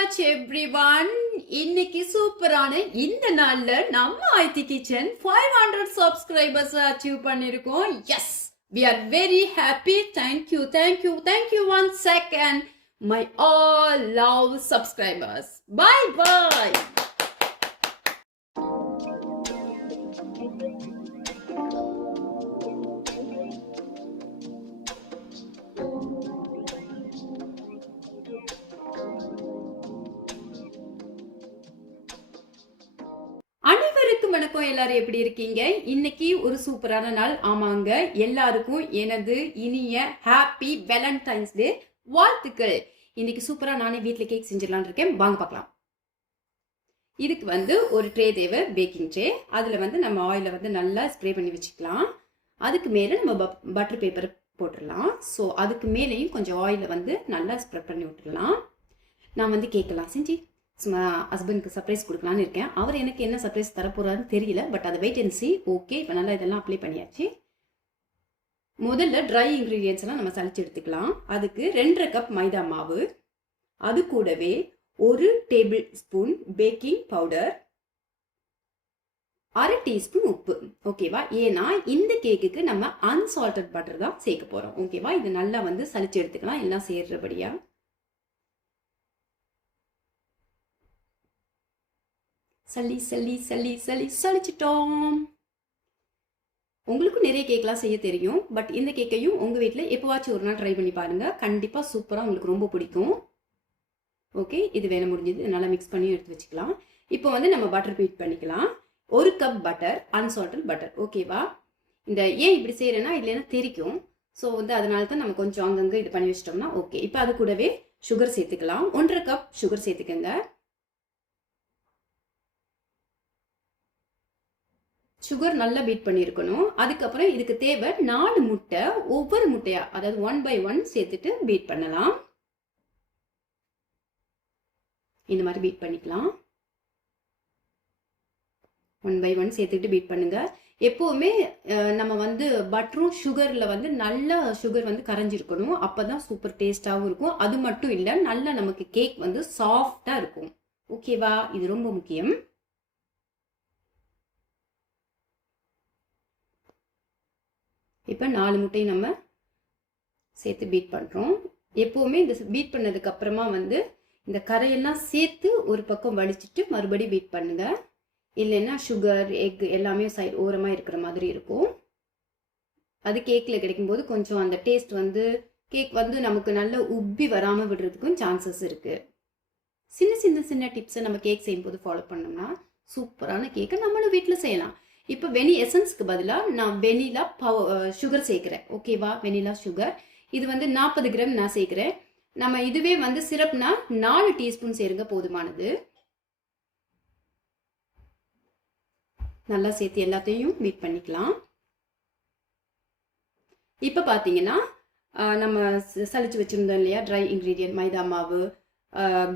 much everyone. இன்னைக்கு சூப்பரான இந்த நாள்ல நம்ம ஐடி கிச்சன் 500 subscribers achieve பண்ணிருக்கோம். Yes, we are very happy. Thank you once second my all love subscribers. Bye bye. அனைவருக்கும் வணக்கம். எல்லாரும் எப்படி இருக்கீங்க? இன்னைக்கு ஒரு சூப்பரான நாள். ஆமாங்க, எல்லாருக்கும் எனது இனிய ஹாப்பி வேலண்டைன்ஸ் டே வாழ்த்துக்கள். இன்னைக்கு சூப்பரா நானே வீட்ல கேக் செஞ்சிடலான்னு இருக்கேன். வாங்க பார்க்கலாம். இதுக்கு ஒரு ட்ரே தேவை, பேக்கிங் ட்ரே. அதுல நம்ம ஆயில நல்லா ஸ்ப்ரே பண்ணி வச்சுக்கலாம். அதுக்கு மேல நம்ம பட்டர் பேப்பர் போட்டுடலாம். ஸோ அதுக்கு மேலேயும் கொஞ்சம் ஆயில நல்லா ஸ்ப்ரெட் பண்ணி விட்டுடலாம். நான் கேட்கலாம் செஞ்சு சும்மா ஹஸ்பண்டுக்கு சர்ப்ரைஸ் கொடுக்கலான்னு இருக்கேன். அவர் எனக்கு என்ன சர்ப்ரைஸ் தரப்போறாருன்னு தெரியல. பட் அதை வெயிட் அண்ட் சி. ஓகே, இப்போ நல்லா இதெல்லாம் அப்ளை பண்ணியாச்சு. முதல்ல ட்ரை இன்க்ரீடியன்ஸ் எல்லாம் நம்ம சளிச்சு எடுத்துக்கலாம். அதுக்கு 2.5 கப் மைதா மாவு, அது கூடவே 1 table spoon baking powder, 1/2 teaspoon உப்பு. ஓகேவா? ஏன்னா இந்த கேக்குக்கு நம்ம அன்சால்டட் பட்டர் தான் சேர்க்க போறோம். ஓகேவா? இது நல்லா சளிச்சு எடுத்துக்கலாம், எல்லாம் சேர்றபடியா. சளிச்சிட்டோம். உங்களுக்கும் நிறைய கேக்லாம் செய்ய தெரியும். பட் இந்த கேக்கையும் உங்க வீட்டில் எப்போவாச்சும் ஒரு நாள் ட்ரை பண்ணி பாருங்க. கண்டிப்பா சூப்பரா உங்களுக்கு ரொம்ப பிடிக்கும். ஓகே, இது வேலை முடிஞ்சது. நல்லா மிக்ஸ் பண்ணி எடுத்து வச்சுக்கலாம். இப்போ நம்ம பட்டர் பீட் பண்ணிக்கலாம். 1 கப் பட்டர், அன்சால்டட் பட்டர். ஓகேவா? இந்த ஏன் இப்படி செய்யறேன்னா இல்லைன்னா தெரிக்கும். ஸோ அதனால தான் நம்ம கொஞ்சம் அங்கங்க இது பண்ணி வச்சிட்டோம்னா ஓகே. இப்போ அது கூடவே சுகர் சேர்த்துக்கலாம். 1.5 கப் சுகர் சேர்த்துக்கங்க. சுகர் நல்லா பீட் பண்ணியிருக்கணும். அதுக்கப்புறம் இதுக்கு தேவை 4 முட்டை. ஒவ்வொரு முட்டையா, அதாவது 1 by 1 சேர்த்துட்டு பீட் பண்ணலாம். இந்த மாதிரி பீட் பண்ணிக்கலாம். 1 by 1 சேர்த்துட்டு பீட் பண்ணுங்க. எப்பவுமே நம்ம பட்டரும் சுகர்ல நல்லா சுகர் கரைஞ்சிருக்கணும். அப்பதான் சூப்பர் டேஸ்டாகவும் இருக்கும். அது மட்டும் இல்லை, நல்லா நமக்கு கேக் சாஃப்டா இருக்கும். ஓகேவா? இது ரொம்ப முக்கியம். இப்போ 4 முட்டையை நம்ம சேர்த்து பீட் பண்ணுறோம். எப்போவுமே இந்த பீட் பண்ணதுக்கு அப்புறமா இந்த கரையெல்லாம் சேர்த்து ஒரு பக்கம் வலிச்சிட்டு மறுபடியும் பீட் பண்ணுங்க. இல்லைன்னா சுகர் எக் எல்லாமே சைடு ஓரமாக இருக்கிற மாதிரி இருக்கும். அது கேக்கில் கிடைக்கும்போது கொஞ்சம் அந்த டேஸ்ட் கேக் நமக்கு நல்ல உப்பி வராமல் விடுறதுக்கும் சான்சஸ் இருக்குது. சின்ன டிப்ஸை நம்ம கேக் செய்யும்போது ஃபாலோ பண்ணோம்னா சூப்பரான கேக்கை நம்மளும் வீட்டில் செய்யலாம். இப்போ எசன்ஸ்க்கு பதிலாக நான் வெனிலா சுகர் சேர்க்குறேன். ஓகேவா? வெனிலா சுகர் இது 40 கிராம் நான் சேர்க்குறேன். நம்ம இதுவே சிரப்னா 4 டீஸ்பூன் சேருங்க, போதுமானது. நல்லா சேர்த்து எல்லாத்தையும் பீட் பண்ணிக்கலாம். இப்போ பார்த்தீங்கன்னா நம்ம சளிச்சு வச்சுருந்தோம் இல்லையா ட்ரை இன்க்ரீடியன்ட், மைதா மாவு,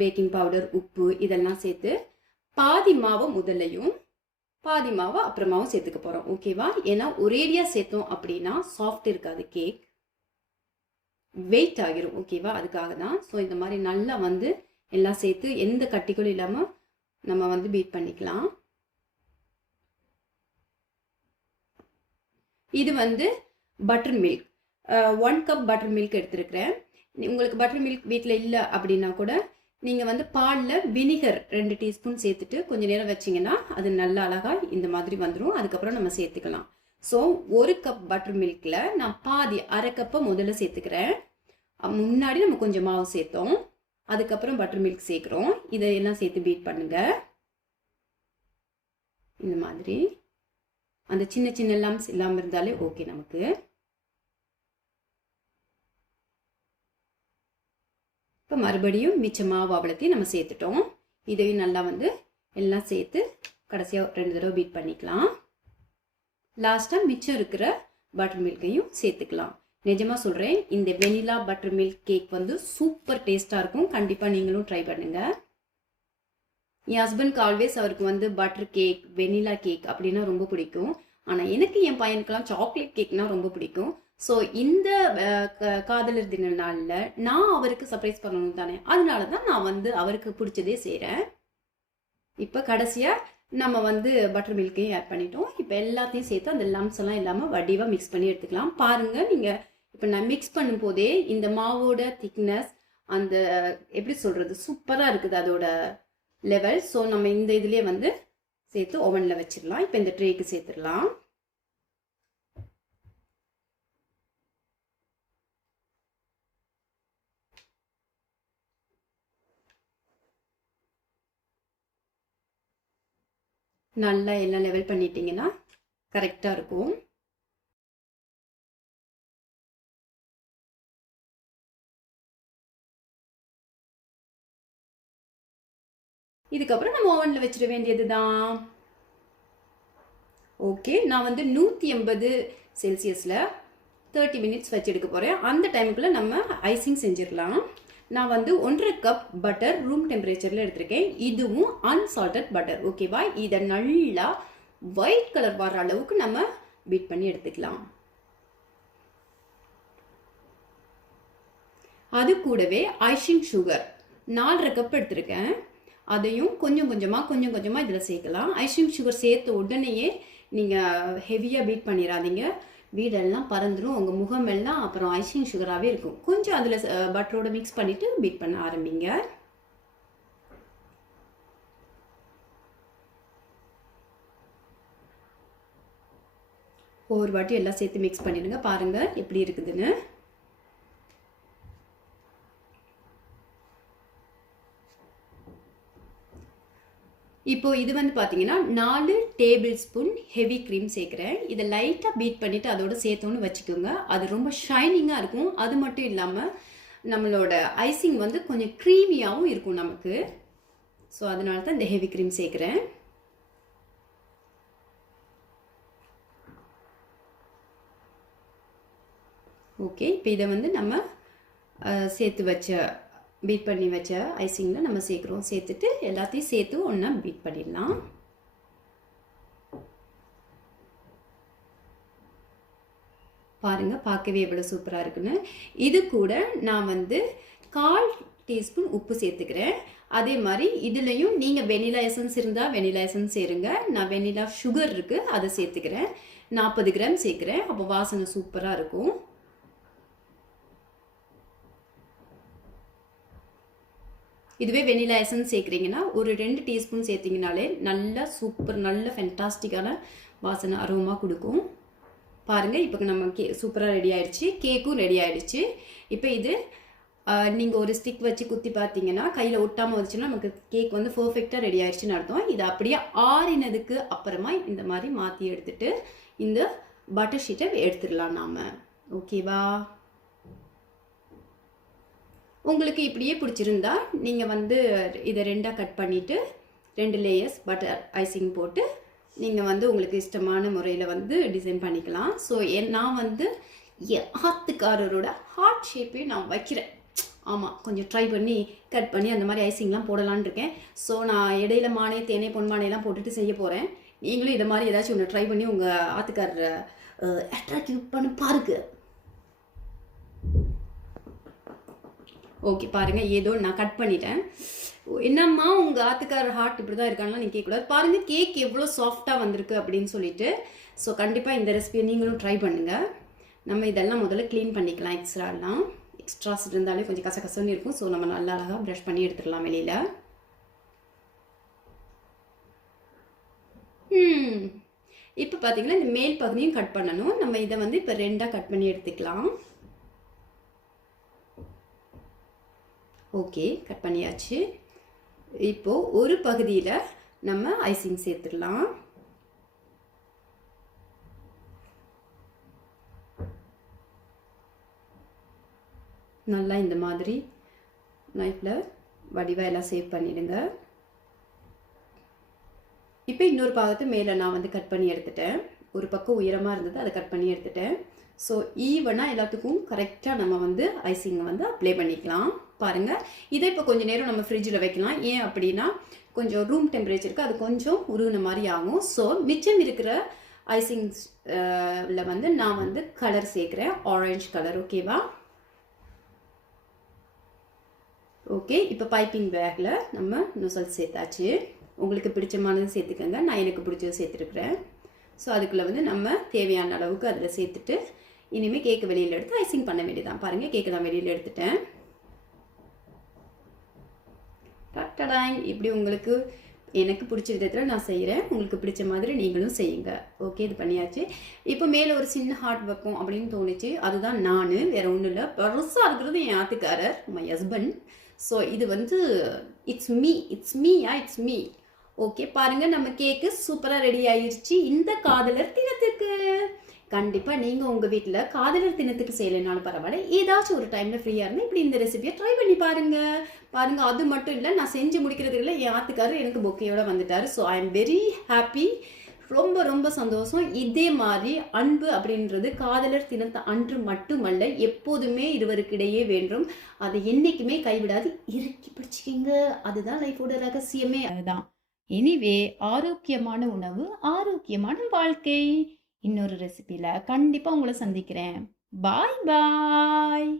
பேக்கிங் பவுடர், உப்பு இதெல்லாம் சேர்த்து பாதி மாவை முதல்லையும் பாதி மாவை அப்புறமாவும் சேர்த்துக்க போகிறோம். ஓகேவா? ஏன்னா ஒரேடியாக சேர்த்தோம் அப்படின்னா சாஃப்ட் இருக்காது, கேக் வெயிட் ஆகிரும். ஓகேவா? அதுக்காக தான். ஸோ இந்த மாதிரி நல்லா எல்லாம் சேர்த்து எந்த கட்டிகளும் இல்லாமல் நம்ம பீட் பண்ணிக்கலாம். இது butter milk, 1 cup butter milk எடுத்துருக்கிறேன். உங்களுக்கு பட்டர் மில்க் வீட்டில் இல்லை அப்படின்னா கூட நீங்கள் பாலில் வினிகர் 2 டீஸ்பூன் சேர்த்துட்டு கொஞ்சம் நேரம் வச்சிங்கன்னா அது நல்லா அழகாக இந்த மாதிரி வந்துடும். அதுக்கப்புறம் நம்ம சேர்த்துக்கலாம். ஸோ 1 கப் பட்டர் மில்கில் நான் பாதி 1/2 கப்பை முதல்ல சேர்த்துக்கிறேன். முன்னாடி நம்ம கொஞ்சம் மாவு சேர்த்தோம், அதுக்கப்புறம் பட்டர் மில்க் சேர்க்குறோம். இதையெல்லாம் சேர்த்து பீட் பண்ணுங்க. இந்த மாதிரி அந்த சின்ன லம்ஸ் இல்லாமல் இருந்தாலே ஓகே நமக்கு. இப்போ மறுபடியும் மிச்ச மாவு அவ்வளோத்தையும் நம்ம சேர்த்துட்டோம். இதையும் நல்லா எல்லாம் சேர்த்து கடைசியாக 2 தடவை பீட் பண்ணிக்கலாம். லாஸ்ட்டாக மிச்சம் இருக்கிற பட்டர் மில்கையும் சேர்த்துக்கலாம். நிஜமாக சொல்கிறேன், இந்த vanilla butter milk cake super டேஸ்ட்டாக இருக்கும். கண்டிப்பாக நீங்களும் ட்ரை பண்ணுங்கள். என் ஹஸ்பண்ட்க்கு ஆல்வேஸ் அவருக்கு பட்டர் கேக், வெனிலா கேக் அப்படின்னா ரொம்ப பிடிக்கும். ஆனால் எனக்கு என் பையனுக்கெல்லாம் சாக்லேட் கேக்னா ரொம்ப பிடிக்கும். ஸோ இந்த காதலர் தின நாளில் நான் அவருக்கு சர்ப்ரைஸ் பண்ணணும் தானே, அதனால தான் நான் வந்து அவருக்கு பிடிச்சதே செய்கிறேன். இப்போ கடைசியாக நம்ம வந்து பட்டர் மில்க்கையும் ஆட் பண்ணிட்டோம். இப்போ எல்லாத்தையும் சேர்த்து அந்த லம்ஸ் எல்லாம் இல்லாமல் வடிவாக மிக்ஸ் பண்ணி எடுத்துக்கலாம். பாருங்கள், நீங்கள் இப்போ நான் மிக்ஸ் பண்ணும்போதே இந்த மாவோட திக்னஸ் அந்த எப்படி சொல்கிறது சூப்பராக இருக்குது அதோட லெவல். ஸோ நம்ம இந்த இதுலேயே வந்து சேர்த்து ஓவனில் வச்சிடலாம். இப்போ இந்த ட்ரேக்கு சேர்த்துடலாம். நல்லா எல்லாம் லெவல் பண்ணிட்டீங்கன்னா கரெக்டாக இருக்கும். இதுக்கப்புறம் நம்ம ஓவனில் வச்சிட வேண்டியது தான். ஓகே, நான் வந்து 180 செல்சியஸில் 30 மினிட்ஸ் வச்சு எடுக்க போகிறேன். அந்த டைமுக்குள்ளே நம்ம ஐசிங் செஞ்சிடலாம். நான் வந்து 1.5 கப் பட்டர் ரூம் டெம்பரேச்சரில் எடுத்திருக்கேன். இதுவும் அன்சால்டட் பட்டர். ஓகேவா? இதை நல்லா ஒயிட் கலர் வர அளவுக்கு நம்ம பீட் பண்ணி எடுத்துக்கலாம். அது கூடவே ஐசிங் சுகர் 4.5 கப் எடுத்திருக்கேன். அதையும் கொஞ்சம் கொஞ்சமாக இதில் சேர்க்கலாம். ஐசிங் சுகர் சேர்த்த உடனேயே நீங்கள் ஹெவியாக பீட் பண்ணிடாதீங்க. வீடெல்லாம் பறந்துடும், உங்கள் முகமெல்லாம் அப்புறம் ஐசிங் சுகராகவே இருக்கும். கொஞ்சம் அதில் பட்டரோட மிக்ஸ் பண்ணிவிட்டு பீட் பண்ண ஆரம்பிங்க. ஒரு வாட்டி எல்லாம் சேர்த்து மிக்ஸ் பண்ணிடுங்க. பாருங்கள் எப்படி இருக்குதுன்னு. இப்போ இது வந்து பார்த்தீங்கன்னா 4 டேபிள் ஸ்பூன் ஹெவி க்ரீம் சேர்க்குறேன். இதை லைட்டாக பீட் பண்ணிவிட்டு அதோட சேர்த்தோன்னு வச்சுக்கோங்க. அது ரொம்ப ஷைனிங்காக இருக்கும். அது மட்டும் இல்லாமல் நம்மளோட ஐசிங் வந்து கொஞ்சம் க்ரீமியாகவும் இருக்கும் நமக்கு. ஸோ அதனால தான் இந்த ஹெவி க்ரீம் சேர்க்குறேன். ஓகே, இப்போ இதை வந்து நம்ம சேர்த்து வச்ச பீட் பண்ணி வச்ச ஐசிங்கில் நம்ம சேர்க்குறோம். சேர்த்துட்டு எல்லாத்தையும் சேர்த்து ஒன்றா பீட் பண்ணிடலாம். பாருங்கள், பார்க்கவே எவ்வளோ சூப்பராக இருக்குன்னு. இது கூட நான் வந்து 1/4 டீஸ்பூன் உப்பு சேர்த்துக்கிறேன். அதே மாதிரி இதுலேயும் நீங்கள் வெனிலா எசன்ஸ் இருந்தால் வெனிலா எசன்ஸ் சேருங்க. நான் வெனிலா சுகர் இருக்குது, அதை சேர்த்துக்கிறேன். 40 கிராம் சேர்க்குறேன். அப்போ வாசனை சூப்பராக இருக்கும். இதுவே வெனிலா எசன்ஸ் சேர்க்குறீங்கன்னா ஒரு 2 டீஸ்பூன் சேர்த்திங்கனாலே நல்ல ஃபென்டாஸ்டிக்கான வாசனை அரோமா கொடுக்கும். பாருங்கள், இப்போ நம்ம சூப்பராக ரெடி ஆகிடுச்சு. கேக்கும் ரெடி ஆகிடுச்சு. இப்போ இது நீங்கள் ஒரு ஸ்டிக் வச்சு குத்தி பார்த்தீங்கன்னா கையில் ஒட்டாமல் வந்துச்சுன்னா நமக்கு கேக் வந்து பர்ஃபெக்டாக ரெடி ஆகிடுச்சின்னு அர்த்தம். இது அப்படியே ஆறினதுக்கு அப்புறமா இந்த மாதிரி மாற்றி எடுத்துகிட்டு இந்த பட்டர் ஷீட்டை எடுத்துடலாம் நாம். ஓகேவா? உங்களுக்கு இப்படியே பிடிச்சிருந்தா நீங்கள் வந்து இதை 2ஆக கட் பண்ணிவிட்டு 2 லேயர்ஸ் பட்டர் ஐசிங் போட்டு நீங்கள் வந்து உங்களுக்கு இஷ்டமான முறையில் வந்து டிசைன் பண்ணிக்கலாம். ஸோ நான் வந்து என் ஆத்துக்காரரோட ஹார்ட் ஷேப்பையும் நான் வைக்கிறேன். ஆமாம், கொஞ்சம் ட்ரை பண்ணி கட் பண்ணி அந்த மாதிரி ஐசிங்லாம் போடலான்னு இருக்கேன். ஸோ நான் இடையில மானே தேனே பொன்மானையெல்லாம் போட்டுட்டு செய்ய போகிறேன். நீங்களும் இதை மாதிரி ஏதாச்சும் ஒன்று ட்ரை பண்ணி உங்கள் ஆத்துக்காரரை அட்ராக்டிவ் பண்ணி பாருங்க. ஓகே, பாருங்கள், ஏதோ நான் கட் பண்ணிட்டேன். என்னம்மா உங்கள் ஆத்துக்காரர் ஹார்ட் இப்படி தான் இருக்காங்களா நீங்கள் கேட்கக்கூடாது. பாருங்கள் கேக் எவ்வளோ சாஃப்டாக வந்திருக்கு அப்படின்னு சொல்லிட்டு. ஸோ கண்டிப்பாக இந்த ரெசிபியை நீங்களும் ட்ரை பண்ணுங்கள். நம்ம இதெல்லாம் முதல்ல க்ளீன் பண்ணிக்கலாம். எக்ஸ்ட்ராஸ் இருந்தாலே கொஞ்சம் கசகசன்னு இருக்கும். ஸோ நம்ம நல்லா அழகாக ப்ரஷ் பண்ணி எடுத்துடலாம் வெளியில். இப்போ பார்த்தீங்கன்னா இந்த மேல் பகுதியும் கட் பண்ணணும். நம்ம இதை வந்து இப்போ 2ஆக கட் பண்ணி எடுத்துக்கலாம். ஓகே, கட் பண்ணியாச்சு. இப்போது ஒரு பகுதியில் நம்ம ஐசிங் சேர்த்துடலாம். நல்லா இந்த மாதிரி நைஃப்பில் வடிவாக எல்லாம் சேவ் பண்ணிடுங்க. இப்போ இன்னொரு பாகத்தை மேலே நான் வந்து கட் பண்ணி எடுத்துட்டேன். ஒரு பக்கம் உயரமாக இருந்தது, அதை கட் பண்ணி எடுத்துட்டேன். ஸோ ஈவனாக எல்லாத்துக்கும் கரெக்டாக நம்ம வந்து ஐசிங்கை வந்து அப்ளை பண்ணிக்கலாம். பாருங்கள், இதை இப்போ கொஞ்சம் நேரம் நம்ம ஃப்ரிட்ஜில் வைக்கலாம். ஏன் அப்படின்னா கொஞ்சம் ரூம் டெம்பரேச்சருக்கு அது கொஞ்சம் உருகுன மாதிரி ஆகும். ஸோ மிச்சம் இருக்கிற ஐசிங் வந்து நான் வந்து கலர் சேர்க்குறேன், ஆரஞ்சு கலர். ஓகேவா? ஓகே, இப்போ பைப்பிங் பேக்கில் நம்ம நுசல் சேர்த்தாச்சு. உங்களுக்கு பிடிச்சமானது சேர்த்துக்கங்க, நான் எனக்கு பிடிச்சது சேர்த்துருக்குறேன். ஸோ அதுக்குள்ளே வந்து நம்ம தேவையான அளவுக்கு அதில் சேர்த்துட்டு இனிமேல் கேக்கு வெளியில் எடுத்து ஐசிங் பண்ண வேண்டியதான். பாருங்கள், கேக்கு நான் வெளியில் எடுத்துட்டேன். டடடாங், இப்படி உங்களுக்கு எனக்கு பிடிச்ச விதத்தில் நான் செய்கிறேன், உங்களுக்கு பிடிச்ச மாதிரி நீங்களும் செய்யுங்க. ஓகே, இது பண்ணியாச்சு. இப்போ மேலே ஒரு சின்ன ஹார்ட் வைப்போம் அப்படின்னு தோணுச்சு. அதுதான் நான், வேறு ஒன்றும் இல்லை. பெருசாக இருக்கிறது என் ஆத்துக்காரர், மை ஹஸ்பண்ட். ஸோ இது வந்து இட்ஸ் மீ. ஓகே, பாருங்கள், நம்ம கேக்கு சூப்பராக ரெடி ஆயிடுச்சு இந்த காதலர் தினத்துக்கு. கண்டிப்பாக நீங்கள் உங்கள் வீட்டில் காதலர் தினத்துக்கு செய்யலைனாலும் பரவாயில்ல, ஏதாச்சும் ஒரு டைமில் ஃப்ரீயாக இருந்தால் இப்படி இந்த ரெசிபியை ட்ரை பண்ணி பாருங்கள். அது மட்டும் இல்லை, நான் செஞ்சு முடிக்கிறதுக்குள்ள என் ஆத்துக்காரர் எனக்கு பொக்கையோடு வந்துட்டார். So I am very happy. ரொம்ப ரொம்ப சந்தோஷம். இதே மாதிரி அன்பு அப்படின்றது காதலர் தினத்தை அன்று மட்டுமல்ல, எப்போதுமே இருவருக்கிடையே வேண்டும். அதை என்றைக்குமே கைவிடாது, இறுக்கி பிடிச்சிக்கிங்க. அதுதான் லைஃபோட ரகசியமே, அதுதான். எனிவே, ஆரோக்கியமான உணவு, ஆரோக்கியமான வாழ்க்கை. இன்னொரு ரெசிபியில் கண்டிப்பாக உங்களை சந்திக்கிறேன். பாய் பாய்.